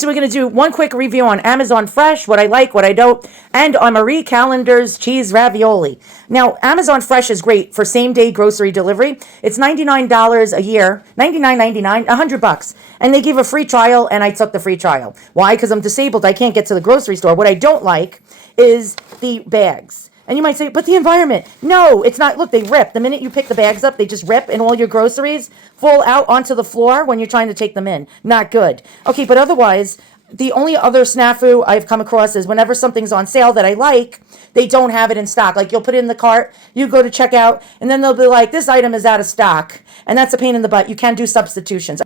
so we're going to do one quick review on Amazon Fresh, what I like, what I don't, and on Marie Callender's cheese ravioli. Now, Amazon Fresh is great for same-day grocery delivery. It's $99 a year, $99.99, $100. And they give a free trial, and I took the free trial. Why? Because I'm disabled. I can't get to the grocery store. What I don't like is the bags. And you might say, but the environment. No, it's not. Look, they rip. The minute you pick the bags up, they just rip, and all your groceries fall out onto the floor when you're trying to take them in. Not good. Okay, but otherwise, the only other snafu I've come across is whenever something's on sale that I like, they don't have it in stock. Like, you'll put it in the cart, you go to check out, and then they'll be like, this item is out of stock. And that's a pain in the butt. You can do substitutions.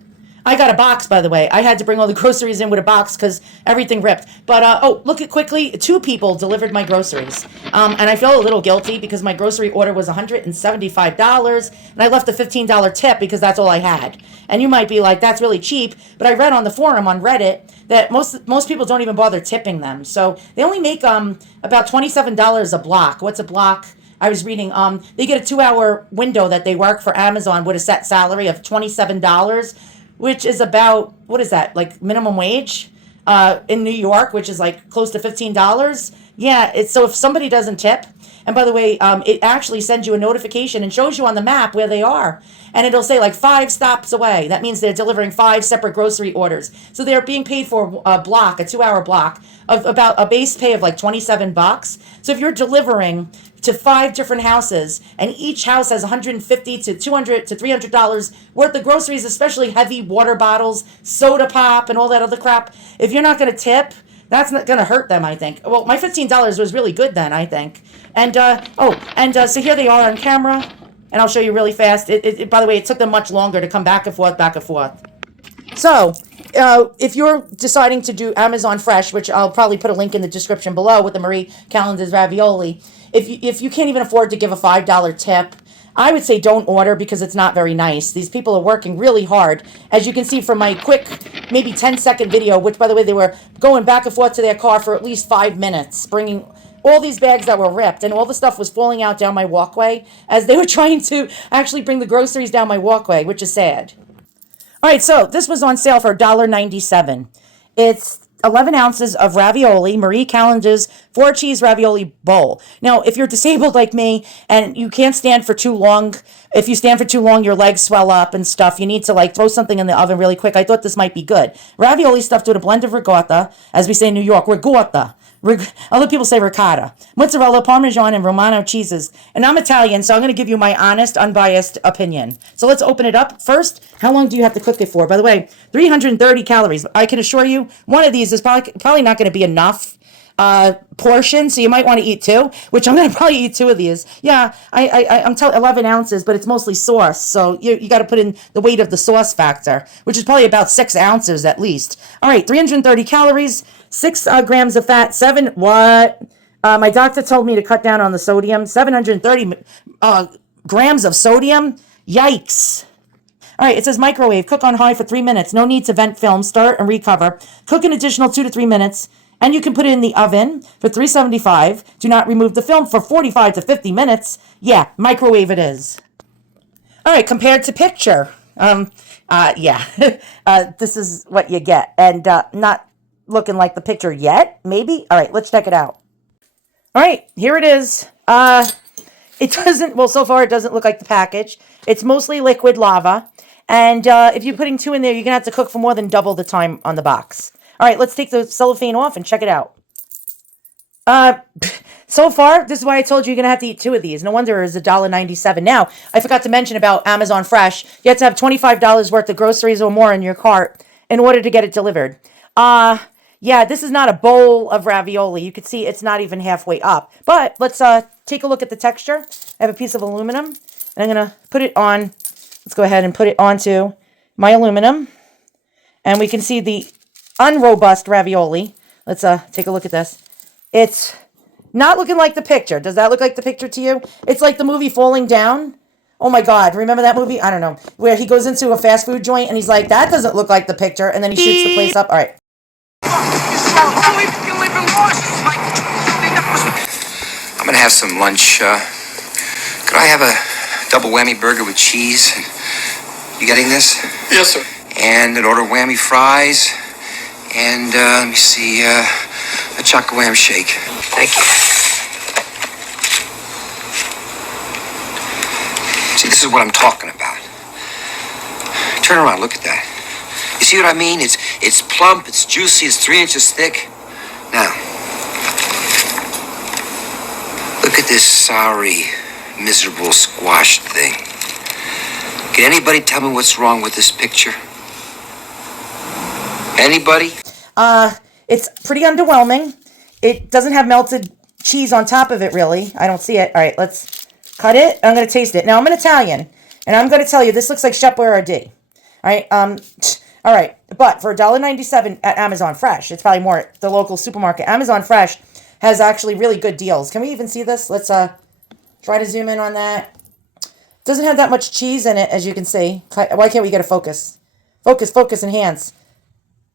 I got a box, by the way. I had to bring all the groceries in with a box because everything ripped. But, look at quickly. 2 people delivered my groceries. And I feel a little guilty because my grocery order was $175. And I left a $15 tip because that's all I had. And you might be like, that's really cheap. But I read on the forum on Reddit that most people don't even bother tipping them. So they only make about $27 a block. What's a block? I was reading, they get a 2-hour window that they work for Amazon with a set salary of $27. Which is about, what is that, like minimum wage in New York, which is like close to $15. Yeah, so if somebody doesn't tip, and by the way, it actually sends you a notification and shows you on the map where they are. And it'll say like 5 stops away. That means they're delivering 5 separate grocery orders. So they're being paid for a block, a 2-hour block, of about a base pay of like $27. So if you're delivering to 5 different houses, and each house has $150 to $200 to $300 worth of groceries, especially heavy water bottles, soda pop, and all that other crap. If you're not going to tip, that's not going to hurt them, I think. Well, my $15 was really good then, I think. And, so here they are on camera, and I'll show you really fast. By the way, it took them much longer to come back and forth, back and forth. So, if you're deciding to do Amazon Fresh, which I'll probably put a link in the description below with the Marie Callender's ravioli, if you can't even afford to give a $5 tip, I would say don't order because it's not very nice. These people are working really hard. As you can see from my quick, maybe 10-second video, which, by the way, they were going back and forth to their car for at least 5 minutes, bringing all these bags that were ripped, and all the stuff was falling out down my walkway as they were trying to actually bring the groceries down my walkway, which is sad. All right, so this was on sale for $1.97. It's 11 ounces of ravioli, Marie Callender's 4-cheese ravioli bowl. Now, if you're disabled like me and you can't stand for too long, if you stand for too long, your legs swell up and stuff, you need to like throw something in the oven really quick. I thought this might be good. Ravioli stuffed with a blend of ricotta, as we say in New York, ricotta. Other people say ricotta, mozzarella, parmesan, and Romano cheeses. And I'm Italian, so I'm going to give you my honest, unbiased opinion. So let's open it up. First, how long do you have to cook it for? By the way, 330 calories. I can assure you, one of these is probably not going to be enough portion, so you might want to eat 2, which I'm going to probably eat 2 of these. Yeah, I'm telling 11 ounces, but it's mostly sauce, so you got to put in the weight of the sauce factor, which is probably about 6 ounces at least. All right, 330 calories, 6 grams of fat, 7, what? My doctor told me to cut down on the sodium, 730 grams of sodium, yikes. All right, it says microwave, cook on high for 3 minutes, no need to vent film, stir and recover, cook an additional 2 to 3 minutes, and you can put it in the oven for 375. Do not remove the film for 45 to 50 minutes. Yeah, microwave it is. All right, compared to picture. Yeah, this is what you get. And not looking like the picture yet, maybe? All right, let's check it out. All right, here it is. It doesn't, well, so far it doesn't look like the package. It's mostly liquid lava. And if you're putting 2 in there, you're going to have to cook for more than double the time on the box. All right, let's take the cellophane off and check it out. So far, this is why I told you you're going to have to eat 2 of these. No wonder it's $1.97. Now, I forgot to mention about Amazon Fresh. You have to have $25 worth of groceries or more in your cart in order to get it delivered. Yeah, this is not a bowl of ravioli. You can see it's not even halfway up. But let's take a look at the texture. I have a piece of aluminum, and I'm going to put it on. Let's go ahead and put it onto my aluminum. And we can see the unrobust ravioli. Let's take a look at this. It's not looking like the picture. Does that look like the picture to you? It's like the movie Falling Down. Oh my God, remember that movie? I don't know. Where he goes into a fast food joint and he's like, that doesn't look like the picture. And then he shoots the place up. All right. I'm going to have some lunch. Could I have a double whammy burger with cheese? You getting this? Yes, sir. And an order of whammy fries. And, let me see, a chocolate wham shake. Thank you. See, this is what I'm talking about. Turn around, look at that. You see what I mean? It's plump, it's juicy, it's 3 inches thick. Now, look at this sorry, miserable, squashed thing. Can anybody tell me what's wrong with this picture? Anybody? It's pretty underwhelming. It doesn't have melted cheese on top of it, really. I don't see it. All right, let's cut it. I'm going to taste it. Now, I'm an Italian, and I'm going to tell you, this looks like Chef Boyardee. All right, all right. But for $1.97 at Amazon Fresh, it's probably more at the local supermarket. Amazon Fresh has actually really good deals. Can we even see this? Let's try to zoom in on that. Doesn't have that much cheese in it, as you can see. Why can't we get a focus? Focus, enhance.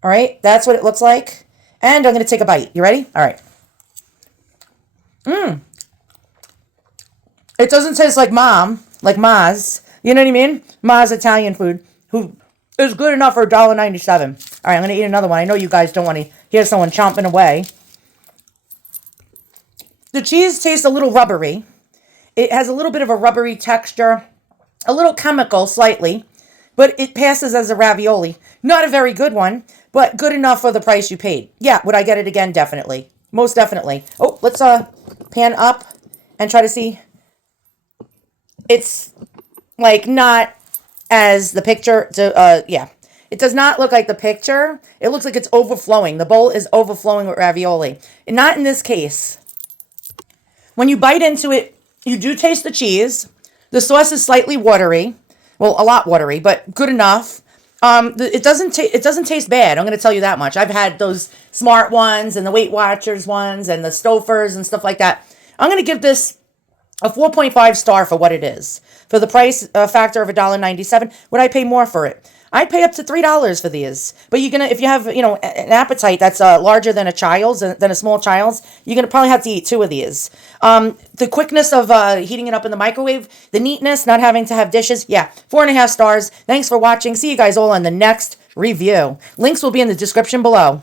All right, that's what it looks like. And I'm going to take a bite. You ready? All right. It doesn't taste like Ma's. You know what I mean? Ma's Italian food, who is good enough for $1.97. All right, I'm going to eat another one. I know you guys don't want to hear someone chomping away. The cheese tastes a little rubbery. It has a little bit of a rubbery texture, a little chemical slightly, but it passes as a ravioli. Not a very good one, but good enough for the price you paid. Yeah, would I get it again? Definitely. Most definitely. Oh, let's pan up and try to see. It's like not as the picture yeah. It does not look like the picture. It looks like it's overflowing. The bowl is overflowing with ravioli. And not in this case. When you bite into it, you do taste the cheese. The sauce is slightly watery. Well, a lot watery, but good enough. It doesn't taste bad. I'm going to tell you that much. I've had those Smart ones and the Weight Watchers ones and the Stofers and stuff like that. I'm going to give this a 4.5 star for what it is. For the price factor of $1.97, would I pay more for it? I'd pay up to $3 for these. But you're gonna, if you have, an appetite that's larger than a small child's, you're gonna probably have to eat 2 of these. The quickness of heating it up in the microwave, the neatness, not having to have dishes, yeah, 4.5 stars. Thanks for watching. See you guys all on the next review. Links will be in the description below.